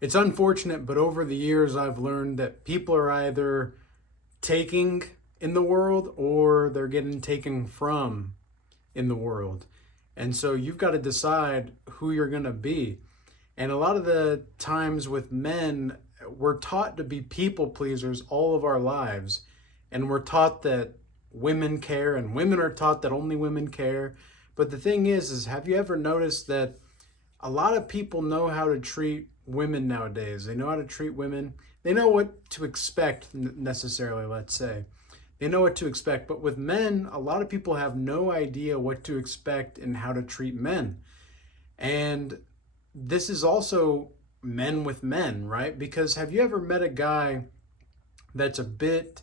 It's unfortunate, but over the years, I've learned that people are either taking in the world or they're getting taken from in the world. And so you've got to decide who you're going to be. And a lot of the times with men, we're taught to be people pleasers all of our lives. And we're taught that women care, and women are taught that only women care. But the thing is have you ever noticed that a lot of people know how to treat women nowadays? They know how to treat women. They know what to expect necessarily, let's say. They know what to expect. But with men, a lot of people have no idea what to expect and how to treat men. And this is also men with men, right? Because have you ever met a guy that's a bit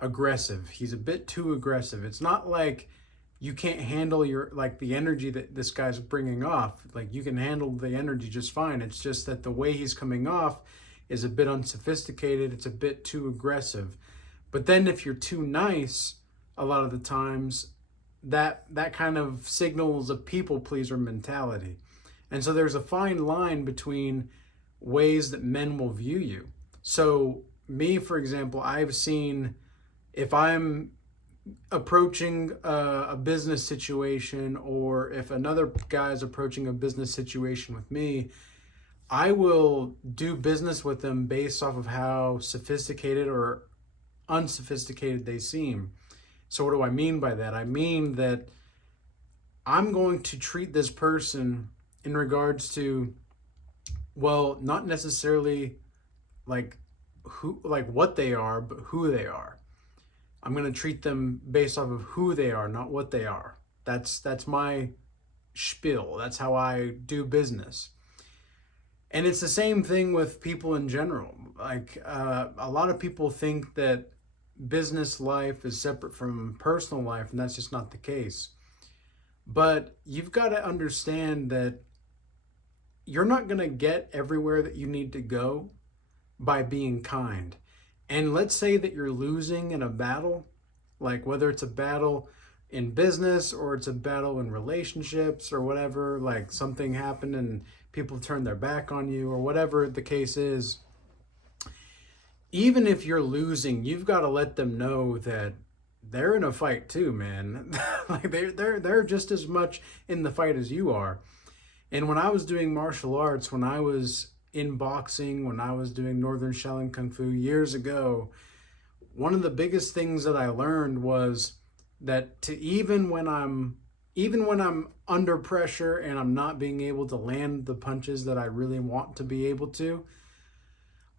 aggressive? He's a bit too aggressive. It's not like you can't handle your like the energy that this guy's bringing off. Like you can handle the energy just fine. It's just that the way he's coming off is a bit unsophisticated. It's a bit too aggressive. But then if you're too nice, a lot of the times that kind of signals a people pleaser mentality. And so there's a fine line between ways that men will view you. So me, for example, I've seen if I'm approaching a business situation, or if another guy is approaching a business situation with me, I will do business with them based off of how sophisticated or unsophisticated they seem. So what do I mean by that? I mean that I'm going to treat this person in regards to, well, not necessarily like what they are, but who they are. I'm going to treat them based off of who they are, not what they are. That's my spiel. That's how I do business. And it's the same thing with people in general. A lot of people think that business life is separate from personal life, and that's just not the case. But you've got to understand that you're not going to get everywhere that you need to go by being kind. And let's say that you're losing in a battle, like whether it's a battle in business or it's a battle in relationships or whatever, like something happened and people turn their back on you or whatever the case is. Even if you're losing, you've got to let them know that they're in a fight too, man. Like they're just as much in the fight as you are. And when I was doing martial arts, when I was in boxing, when I was doing Northern Shaolin Kung Fu years ago, one of the biggest things that I learned was that to even when I'm under pressure and I'm not being able to land the punches that I really want to be able to,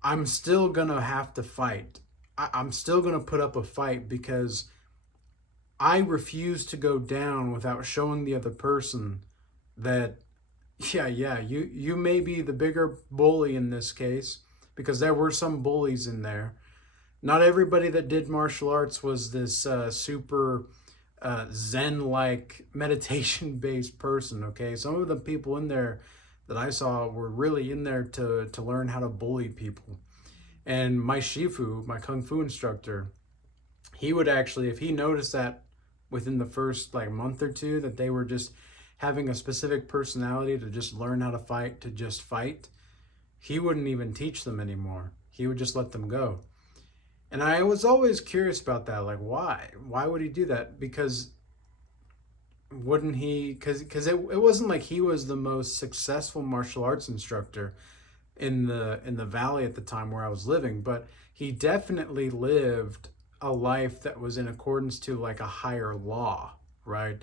I'm still gonna have to fight. I'm still gonna put up a fight because I refuse to go down without showing the other person that yeah, you may be the bigger bully in this case, because there were some bullies in there. Not everybody that did martial arts was this super Zen-like meditation-based person, okay? Some of the people in there that I saw were really in there to learn how to bully people. And my Shifu, my Kung Fu instructor, he would actually, if he noticed that within the first like month or two that they were just having a specific personality to just learn how to fight, to just fight, he wouldn't even teach them anymore. He would just let them go. And I was always curious about that. Like, why? Why would he do that? Because wouldn't he, because it wasn't like he was the most successful martial arts instructor in the valley at the time where I was living, but he definitely lived a life that was in accordance to like a higher law, right?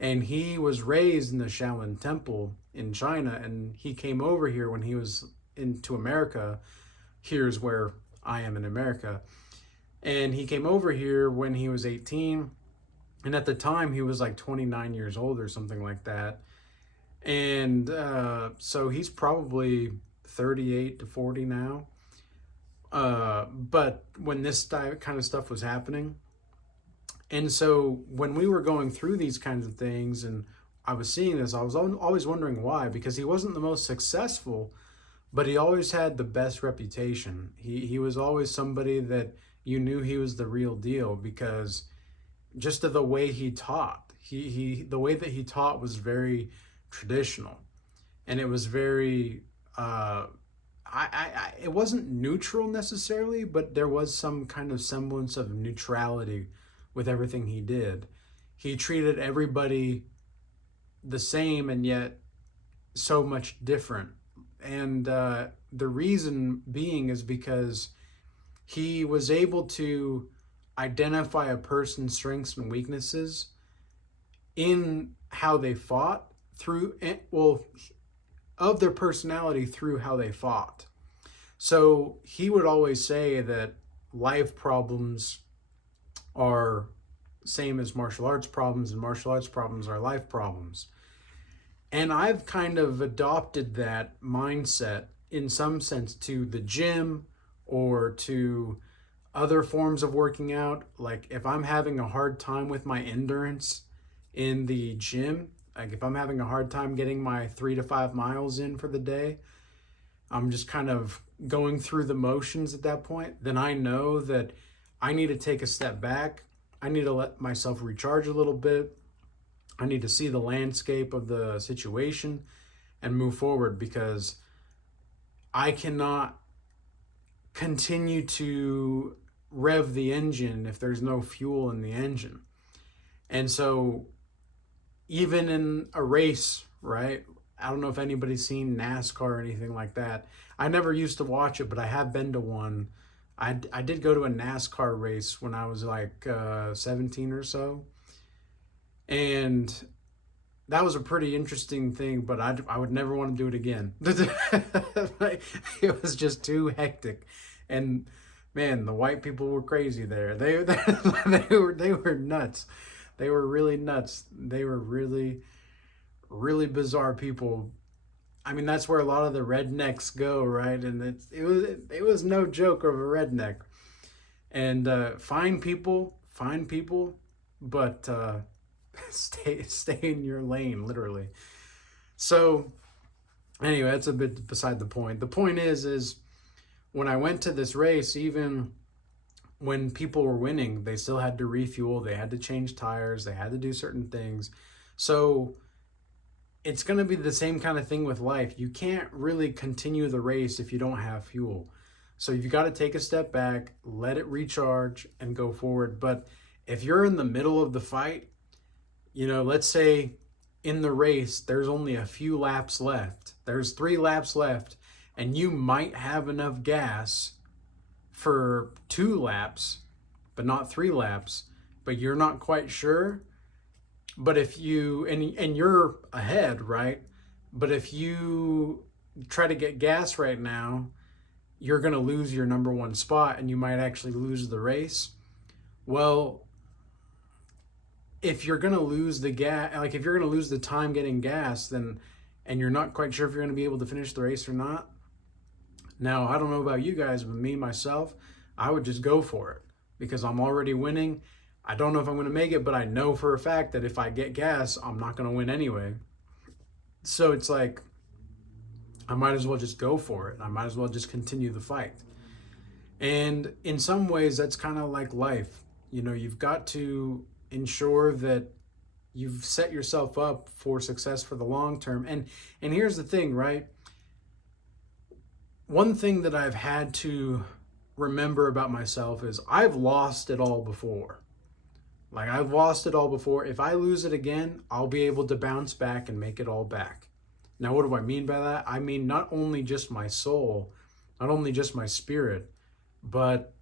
And he was raised in the Shaolin Temple in China, and he came over here when he was into America. Here's where I am in America. And he came over here when he was 18. And at the time, he was like 29 years old or something like that. And so he's probably 38 to 40 now. But when this kind of stuff was happening, and so when we were going through these kinds of things and I was seeing this, I was always wondering why, because he wasn't the most successful, but he always had the best reputation. He was always somebody that you knew he was the real deal because just of the way he taught. The way that he taught was very traditional, and it was very it wasn't neutral necessarily, but there was some kind of semblance of neutrality with everything he did. He treated everybody the same and yet so much different. And the reason being is because he was able to identify a person's strengths and weaknesses in how they fought through, well, of their personality through how they fought. So he would always say that life problems are same as martial arts problems, and martial arts problems are life problems. And I've kind of adopted that mindset in some sense to the gym or to other forms of working out. Like if I'm having a hard time with my endurance in the gym, like if I'm having a hard time getting my 3 to 5 miles in for the day, I'm just kind of going through the motions at that point, then I know that I need to take a step back. I need to let myself recharge a little bit. I need to see the landscape of the situation and move forward, because I cannot continue to rev the engine if there's no fuel in the engine. And so even in a race, right? I don't know if anybody's seen NASCAR or anything like that. I never used to watch it, but I have been to one. I did go to a NASCAR race when I was like 17 or so. And that was a pretty interesting thing, but I would never want to do it again. It was just too hectic. And man, the white people were crazy there. They were nuts. They were really nuts. They were really, really bizarre people. I mean, that's where a lot of the rednecks go, right? And it was no joke of a redneck. And fine people, but stay in your lane, literally. So anyway, that's a bit beside the point. The point is when I went to this race, even when people were winning, they still had to refuel, they had to change tires, they had to do certain things. So it's going to be the same kind of thing with life. You can't really continue the race if you don't have fuel. So you've got to take a step back, let it recharge, and go forward. But if you're in the middle of the fight, let's say in the race, there's only a few laps left. There's 3 laps left, and you might have enough gas for 2 laps, but not 3 laps, but you're not quite sure. But if you, and you're ahead, right? But if you try to get gas right now, you're going to lose your number 1 spot, and you might actually lose the race. Well, if you're going to lose the gas, like if you're going to lose the time getting gas, then, and you're not quite sure if you're going to be able to finish the race or not. Now, I don't know about you guys, but me, myself, I would just go for it because I'm already winning. I don't know if I'm going to make it, but I know for a fact that if I get gas, I'm not going to win anyway. So it's like, I might as well just go for it. I might as well just continue the fight. And in some ways, that's kind of like life. You've got to ensure that you've set yourself up for success for the long term. And here's the thing, right? One thing that I've had to remember about myself is I've lost it all before. Like I've lost it all before. If I lose it again, I'll be able to bounce back and make it all back. Now, what do I mean by that? I mean, not only just my soul, not only just my spirit, but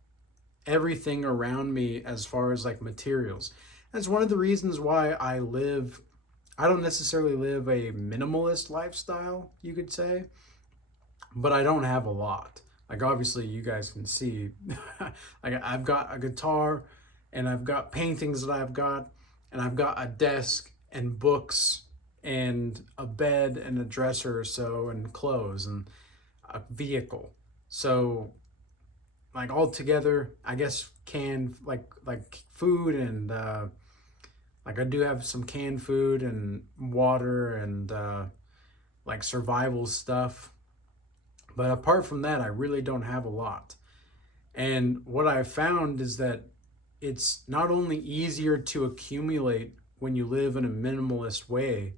everything around me as far as like materials. That's one of the reasons why I don't necessarily live a minimalist lifestyle, you could say, but I don't have a lot. Like obviously you guys can see, like I've got a guitar, and I've got paintings that I've got, and I've got a desk and books and a bed and a dresser or so and clothes and a vehicle. So like all together, I guess canned like food and like I do have some canned food and water and like survival stuff. But apart from that, I really don't have a lot. And what I've found is that it's not only easier to accumulate when you live in a minimalist way,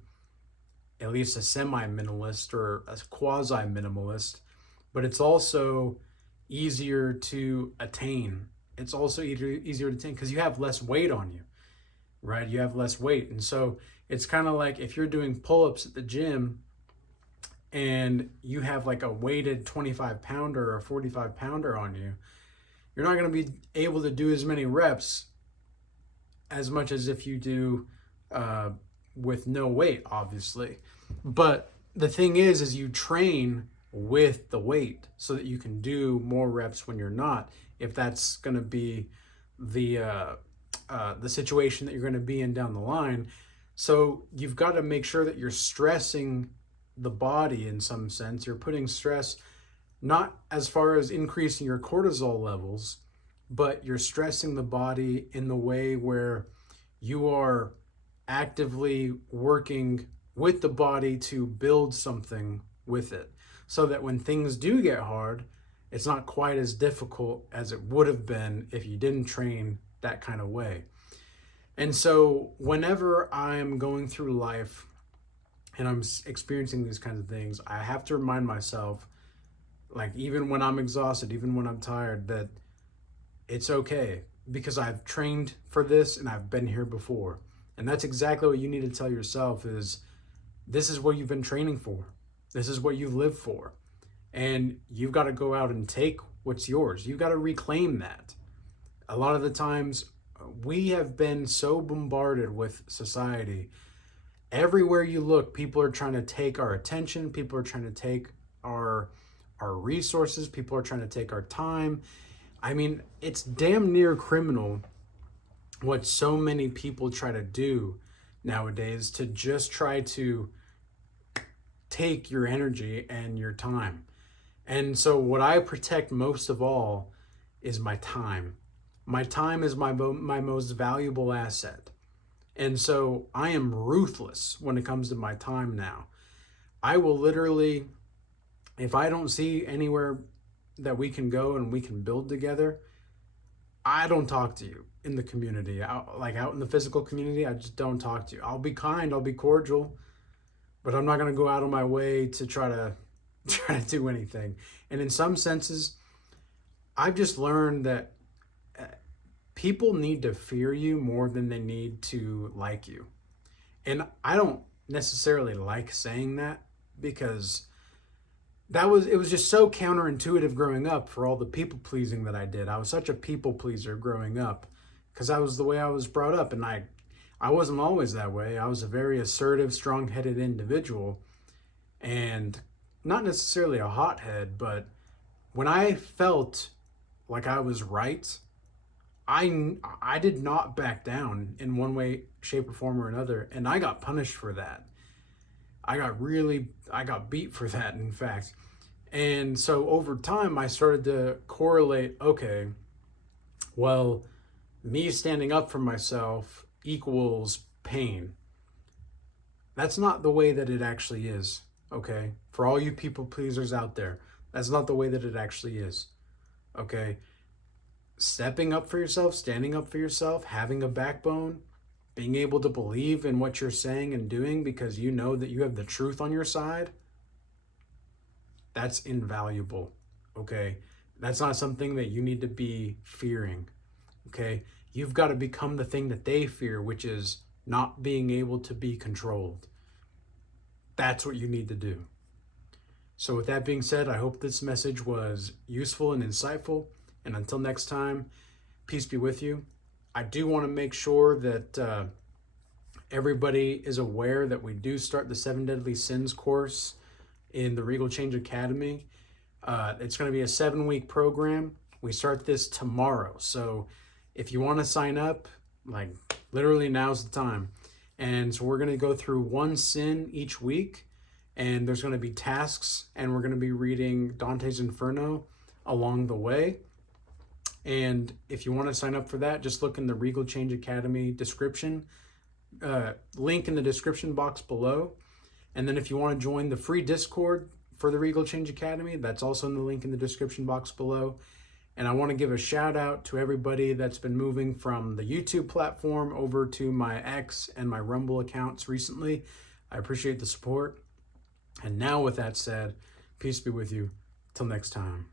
at least a semi-minimalist or a quasi-minimalist, but it's also easier to attain. It's also easier to attain because you have less weight on you, right? You have less weight. And so it's kind of like if you're doing pull-ups at the gym and you have like a weighted 25 pounder or a 45 pounder on you, you're not going to be able to do as many reps as much as if you do with no weight, obviously. But the thing is you train with the weight so that you can do more reps when you're not, if that's going to be the situation that you're going to be in down the line. So you've got to make sure that you're stressing the body in some sense. You're putting stress not as far as increasing your cortisol levels, but you're stressing the body in the way where you are actively working with the body to build something with it, so that when things do get hard, it's not quite as difficult as it would have been if you didn't train that kind of way. And so whenever I'm going through life and I'm experiencing these kinds of things, I have to remind myself, like even when I'm exhausted, even when I'm tired, that it's okay because I've trained for this and I've been here before. And that's exactly what you need to tell yourself is this is what you've been training for. This is what you live for. And you've got to go out and take what's yours. You've got to reclaim that. A lot of the times we have been so bombarded with society. Everywhere you look, people are trying to take our attention. People are trying to take our resources. People are trying to take our time. I mean, it's damn near criminal what so many people try to do nowadays to just try to take your energy and your time. And so what I protect most of all is my time. My time is my most valuable asset. And so I am ruthless when it comes to my time now. I will literally, if I don't see anywhere that we can go and we can build together, I don't talk to you in the community. Out in the physical community, I just don't talk to you. I'll be kind, I'll be cordial, but I'm not going to go out of my way to try to do anything. And in some senses, I've just learned that people need to fear you more than they need to like you. And I don't necessarily like saying that because it was just so counterintuitive growing up for all the people pleasing that I did. I was such a people pleaser growing up because that was the way I was brought up. And I wasn't always that way. I was a very assertive, strong-headed individual and not necessarily a hothead, but when I felt like I was right, I did not back down in one way, shape, or form or another, and I got punished for that. I got beat for that, in fact. And so over time, I started to correlate, okay, well, me standing up for myself equals pain. That's not the way that it actually is, okay? For all you people pleasers out there, that's not the way that it actually is, okay? Stepping up for yourself, standing up for yourself, having a backbone, being able to believe in what you're saying and doing because you know that you have the truth on your side, that's invaluable, okay? That's not something that you need to be fearing, okay? You've got to become the thing that they fear, which is not being able to be controlled. That's what you need to do. So with that being said, I hope this message was useful and insightful. And until next time, peace be with you. I do want to make sure that everybody is aware that we do start the 7 Deadly Sins course in the Regal Change Academy. It's going to be a 7-week program. We start this tomorrow. So if you want to sign up, like literally now's the time. And so we're going to go through one sin each week. And there's going to be tasks. And we're going to be reading Dante's Inferno along the way. And if you want to sign up for that, just look in the Regal Change Academy description, link in the description box below. And then if you want to join the free Discord for the Regal Change Academy, that's also in the link in the description box below. And I want to give a shout out to everybody that's been moving from the YouTube platform over to my X and my Rumble accounts recently. I appreciate the support. And now with that said, peace be with you. Till next time.